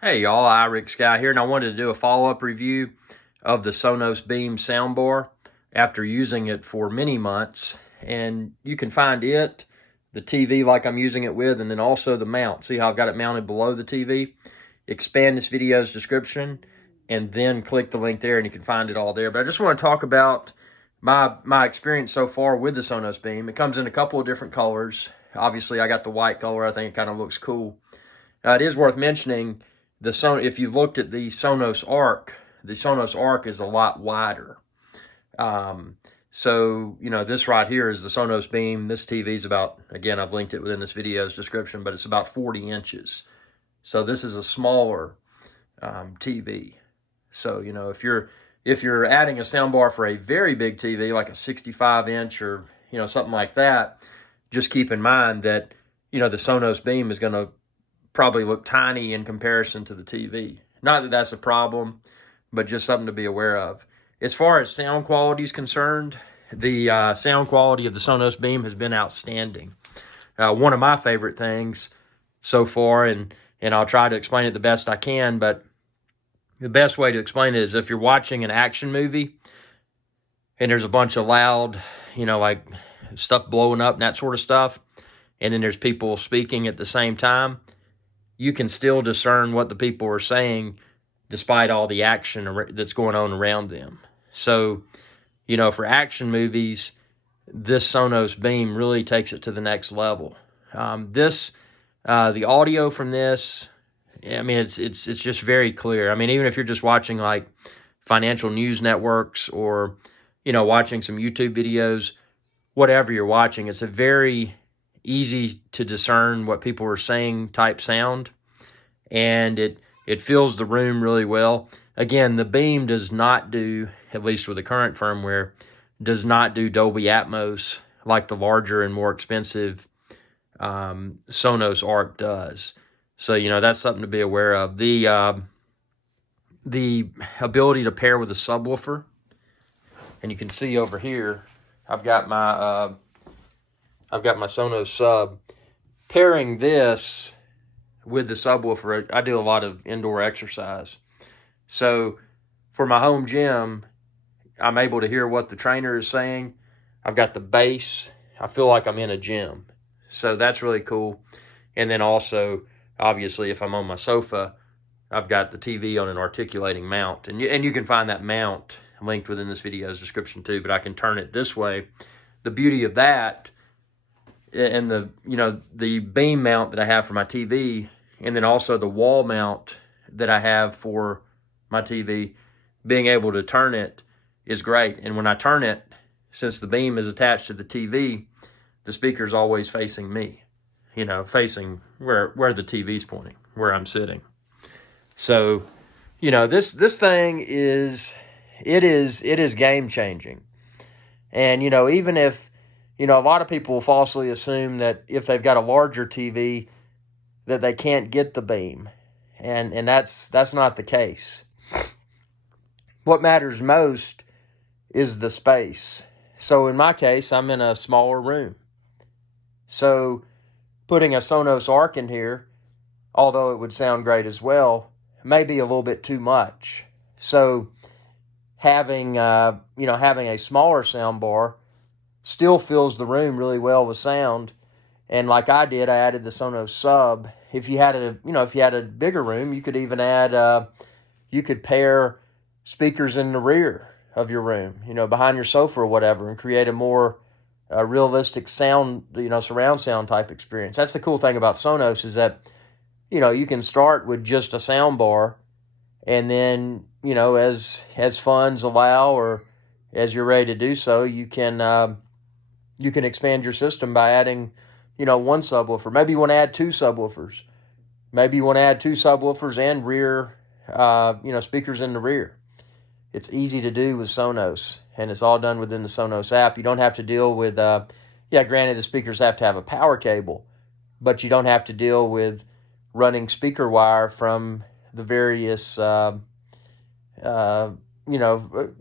Hey y'all, Rick Sky here, and I wanted to do a follow-up review of the Sonos Beam soundbar after using it for many months. And you can find it, the TV like I'm using it with, and then also the mount. See how I've got it mounted below the TV? Expand this video's description and then click the link there and you can find it all there. But I just want to talk about my experience so far with the Sonos Beam. It comes in a couple of different colors. Obviously, I got the white color. I think it kind of looks cool. It is worth mentioning if you've looked at the Sonos Arc is a lot wider. So, this right here is the Sonos Beam. This TV is about, again, I've linked it within this video's description, but it's about 40 inches. So this is a smaller TV. So, if you're adding a soundbar for a very big TV, like a 65-inch or, something like that, just keep in mind that, the Sonos Beam is going to probably look tiny in comparison to the TV. Not that that's a problem, but just something to be aware of. As far as sound quality is concerned, the sound quality of the Sonos Beam has been outstanding. One of my favorite things so far, and I'll try to explain it the best I can, but the best way to explain it is if you're watching an action movie and there's a bunch of loud, like stuff blowing up and that sort of stuff, and then there's people speaking at the same time, you can still discern what the people are saying despite all the action that's going on around them. So, for action movies, this Sonos Beam really takes it to the next level. The audio from this, I mean, it's just very clear. I mean, even if you're just watching like financial news networks or, watching some YouTube videos, whatever you're watching, it's a very easy to discern what people are saying type sound, and it fills the room really well. Again, the Beam does not do, at least with the current firmware, does not do Dolby Atmos like the larger and more expensive Sonos Arc does. So, that's something to be aware of. The ability to pair with a subwoofer, and you can see over here, I've got my Sonos Sub. Pairing this with the subwoofer, I do a lot of indoor exercise. So for my home gym, I'm able to hear what the trainer is saying. I've got the bass. I feel like I'm in a gym. So that's really cool. And then also, obviously, if I'm on my sofa, I've got the TV on an articulating mount. And you can find that mount linked within this video's description too, but I can turn it this way. The beauty of that, and the beam mount that I have for my TV, and then also the wall mount that I have for my TV, being able to turn it is great. And when I turn it, since the beam is attached to the TV, the speaker's always facing me, facing where the TV's pointing, where I'm sitting. So, this thing is game changing. And, even if, a lot of people falsely assume that if they've got a larger TV that they can't get the Beam. And that's not the case. What matters most is the space. So in my case, I'm in a smaller room. So putting a Sonos Arc in here, although it would sound great as well, may be a little bit too much. So having a smaller soundbar still fills the room really well with sound. And like I did, I added the Sonos Sub. If you had a bigger room, you could even add, you could pair speakers in the rear of your room, behind your sofa or whatever, and create a more realistic sound, surround sound type experience. That's the cool thing about Sonos is that, you can start with just a sound bar, and then, as funds allow or as you're ready to do so, you can expand your system by adding, one subwoofer. Maybe you want to add two subwoofers. Maybe you want to add two subwoofers and rear, speakers in the rear. It's easy to do with Sonos, and it's all done within the Sonos app. You don't have to deal with, granted the speakers have to have a power cable, but you don't have to deal with running speaker wire from the various, you don't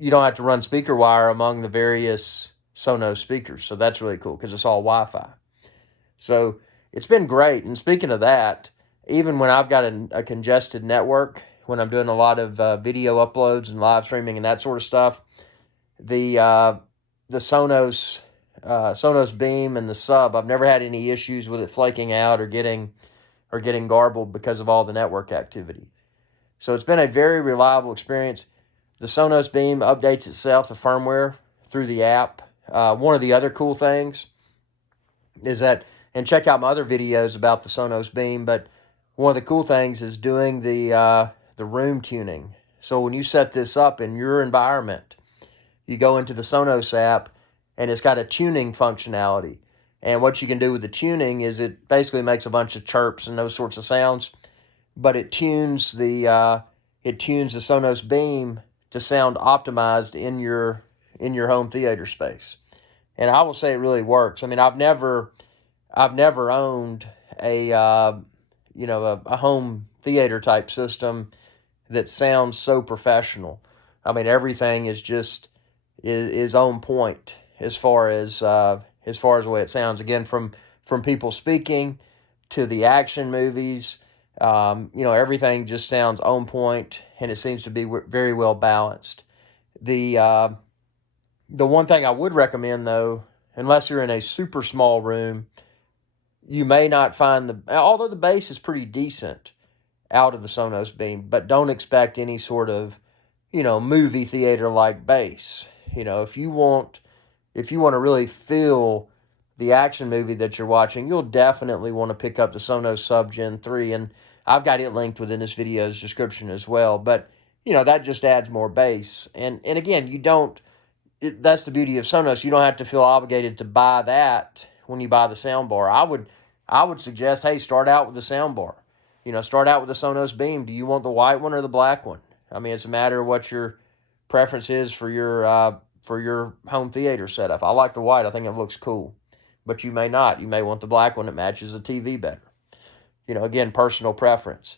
have to run speaker wire among the various Sonos speakers. So that's really cool because it's all Wi-Fi. So it's been great. And speaking of that, even when I've got a congested network, when I'm doing a lot of video uploads and live streaming and that sort of stuff, the Sonos Beam and the Sub, I've never had any issues with it flaking out or getting garbled because of all the network activity. So it's been a very reliable experience. The Sonos Beam updates itself, the firmware, through the app. One of the other cool things is that, and check out my other videos about the Sonos Beam, but one of the cool things is doing the room tuning. So when you set this up in your environment, you go into the Sonos app, and it's got a tuning functionality. And what you can do with the tuning is it basically makes a bunch of chirps and those sorts of sounds, but it tunes the Sonos Beam to sound optimized in your home theater space. And I will say it really works. I mean, I've never owned a a home theater type system that sounds so professional. I mean, everything is just is on point as far as the way it sounds. Again, from people speaking to the action movies, everything just sounds on point, and it seems to be very well balanced. The one thing I would recommend, though, unless you're in a super small room, you may not find although the bass is pretty decent out of the Sonos Beam, but don't expect any sort of, movie theater like bass. If you want to really feel the action movie that you're watching, you'll definitely want to pick up the Sonos Sub Gen 3, and I've got it linked within this video's description as well. But, that just adds more bass. And again, that's the beauty of Sonos. You don't have to feel obligated to buy that when you buy the soundbar. I would suggest, hey, start out with the soundbar. Start out with the Sonos Beam. Do you want the white one or the black one? I mean, it's a matter of what your preference is for your home theater setup. I like the white. I think it looks cool. But you may not. You may want the black one that matches the TV better. Again, personal preference.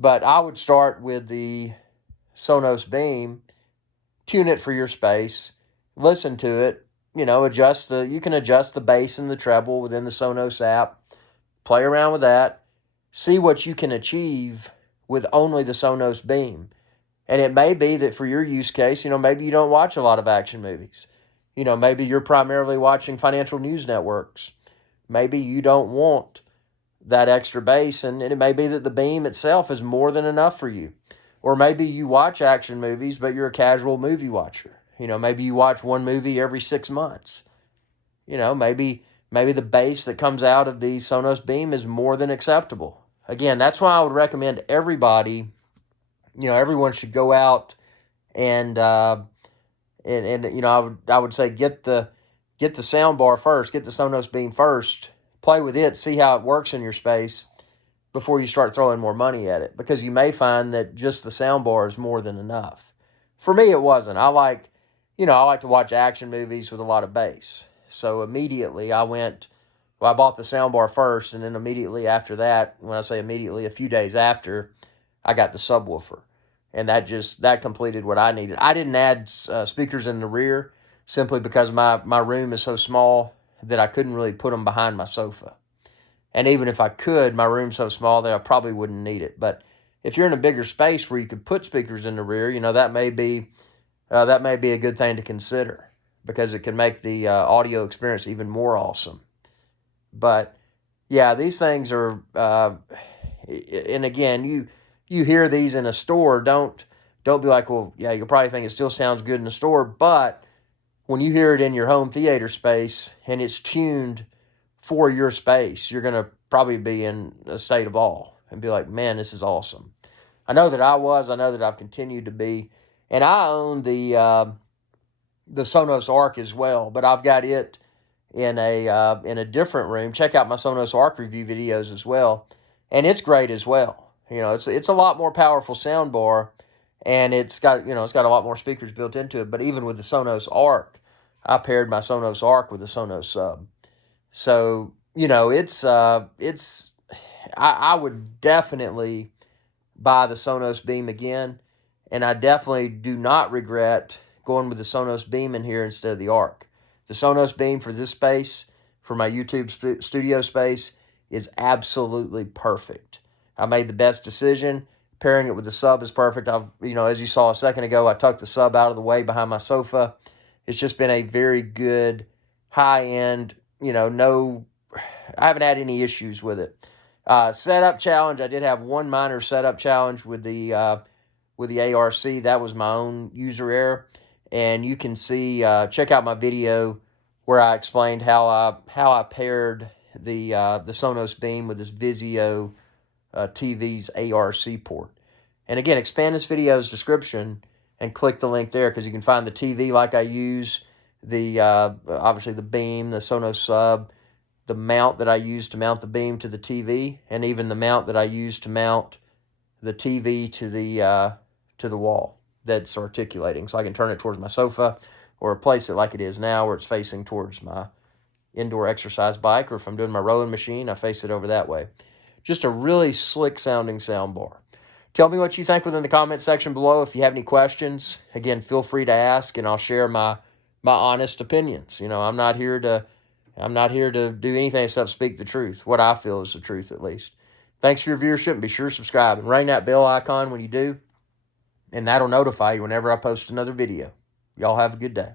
But I would start with the Sonos Beam, tune it for your space, listen to it, you can adjust the bass and the treble within the Sonos app, play around with that, see what you can achieve with only the Sonos Beam. And it may be that for your use case, maybe you don't watch a lot of action movies. Maybe you're primarily watching financial news networks. Maybe you don't want that extra bass, and it may be that the Beam itself is more than enough for you. Or maybe you watch action movies, but you're a casual movie watcher. Maybe you watch one movie every 6 months. Maybe the bass that comes out of the Sonos Beam is more than acceptable. Again, that's why I would recommend everybody, everyone should go out and I would say get the sound bar first, get the Sonos Beam first, play with it, see how it works in your space before you start throwing more money at it, because you may find that just the sound bar is more than enough. For me, it wasn't. I like to watch action movies with a lot of bass. So immediately I bought the soundbar first, and then immediately after that, when I say immediately, a few days after, I got the subwoofer. And that completed what I needed. I didn't add speakers in the rear simply because my room is so small that I couldn't really put them behind my sofa. And even if I could, my room's so small that I probably wouldn't need it. But if you're in a bigger space where you could put speakers in the rear, that may be a good thing to consider, because it can make the audio experience even more awesome. But yeah, these things are, and again, you hear these in a store, don't be like, well, yeah, you'll probably think it still sounds good in the store, but when you hear it in your home theater space and it's tuned for your space, you're going to probably be in a state of awe and be like, man, this is awesome. I know that I've continued to be, and I own the Sonos Arc as well, but I've got it in a different room. Check out my Sonos Arc review videos as well, and it's great as well. It's a lot more powerful sound bar, and it's got a lot more speakers built into it. But even with the Sonos Arc, I paired my Sonos Arc with the Sonos Sub. So, I would definitely buy the Sonos Beam again, and I definitely do not regret going with the Sonos Beam in here instead of the Arc. The Sonos Beam for this space, for my YouTube studio space, is absolutely perfect. I made the best decision. Pairing it with the Sub is perfect. As you saw a second ago, I tucked the Sub out of the way behind my sofa. It's just been a very good, high-end, I haven't had any issues with it. Setup challenge, I did have one minor setup challenge with the ARC. That was my own user error. And you can see, check out my video where I explained how I paired the Sonos Beam with this Vizio TV's ARC port. And again, expand this video's description and click the link there, because you can find the TV like I use, the obviously the Beam, the Sonos Sub, the mount that I use to mount the Beam to the TV, and even the mount that I use to mount the TV to the wall that's articulating, so I can turn it towards my sofa or place it like it is now, where it's facing towards my indoor exercise bike, or if I'm doing my rowing machine, I face it over that way. Just a really slick sounding sound bar. Tell me what you think within the comment section below. If you have any questions, again, feel free to ask, and I'll share my honest opinions. I'm not here to do anything except speak the truth, what I feel is the truth, at least. Thanks for your viewership, and be sure to subscribe and ring that bell icon when you do, and that'll notify you whenever I post another video. Y'all have a good day.